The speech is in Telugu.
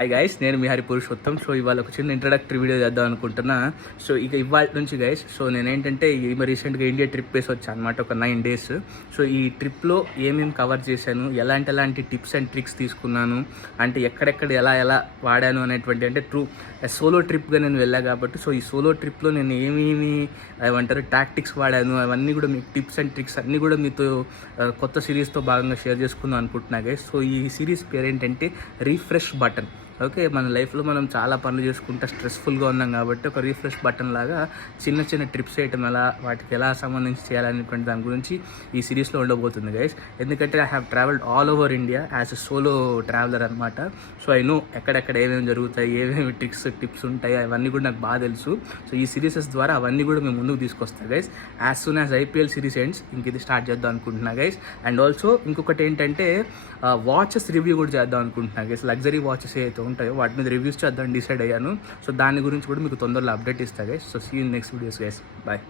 హాయ్ గైస్, నేను మీ హరి పురుషోత్తం. సో ఇవాళ ఒక చిన్న ఇంట్రడక్టరీ వీడియో చేద్దాం అనుకుంటున్నా. సో ఇక ఇవాళ నుంచి గైస్, సో నేనేంటంటే రీసెంట్గా ఇండియా ట్రిప్ వేసి వచ్చాను అనమాట, ఒక 9 days. సో ఈ ట్రిప్లో ఏమేమి కవర్ చేశాను, ఎలాంటి టిప్స్ అండ్ ట్రిక్స్ తీసుకున్నాను, అంటే ఎక్కడెక్కడ ఎలా వాడాను అనేటువంటి, అంటే సోలో ట్రిప్గా నేను వెళ్ళా కాబట్టి, సో ఈ సోలో ట్రిప్లో నేను ఏమేమి ఏమంటారు టాక్టిక్స్ వాడాను, అవన్నీ కూడా మీకు టిప్స్ అండ్ ట్రిక్స్ అన్నీ కూడా మీతో కొత్త సిరీస్తో భాగంగా షేర్ చేసుకుందాం అనుకుంటున్నా గైస్. సో ఈ సిరీస్ పేరు ఏంటంటే రీఫ్రెష్ బటన్. ఓకే, మన లైఫ్లో మనం చాలా పనులు చేసుకుంటా స్ట్రెస్ఫుల్గా ఉన్నాం కాబట్టి ఒక రీఫ్రెష్ బటన్ లాగా చిన్న ట్రిప్స్ చేయటం, వాటికి ఎలా సంబంధించి చేయాలనేటువంటి దాని గురించి ఈ సిరీస్లో ఉండబోతుంది గైస్. ఎందుకంటే I have travelled all over India as a solo traveller అనమాట. సో ఐ నో ఎక్కడెక్కడ ఏమేమి జరుగుతాయి, ఏమేమి టిప్స్ ఉంటాయి, అవన్నీ కూడా నాకు బాగా తెలుసు. సో ఈ సిరీసెస్ ద్వారా అవన్నీ కూడా మేము ముందుకు తీసుకొస్తాం guys. As soon as IPL series ends ఇంక ఇది స్టార్ట్ చేద్దాం అనుకుంటున్నా గైస్. అండ్ ఆల్సో ఇంకొకటి ఏంటంటే వాచెస్ రివ్యూ కూడా చేద్దాం అనుకుంటున్నా గైస్. లగ్జరీ వాచెస్ ఏదైతే ఉంటాయో వాటి మీద రివ్యూస్ చేద్దాం డిసైడ్ అయ్యాను. సో దాని గురించి కూడా మీకు తొందరలో అప్డేట్ ఇస్తా guys. So see in next videos guys. Bye.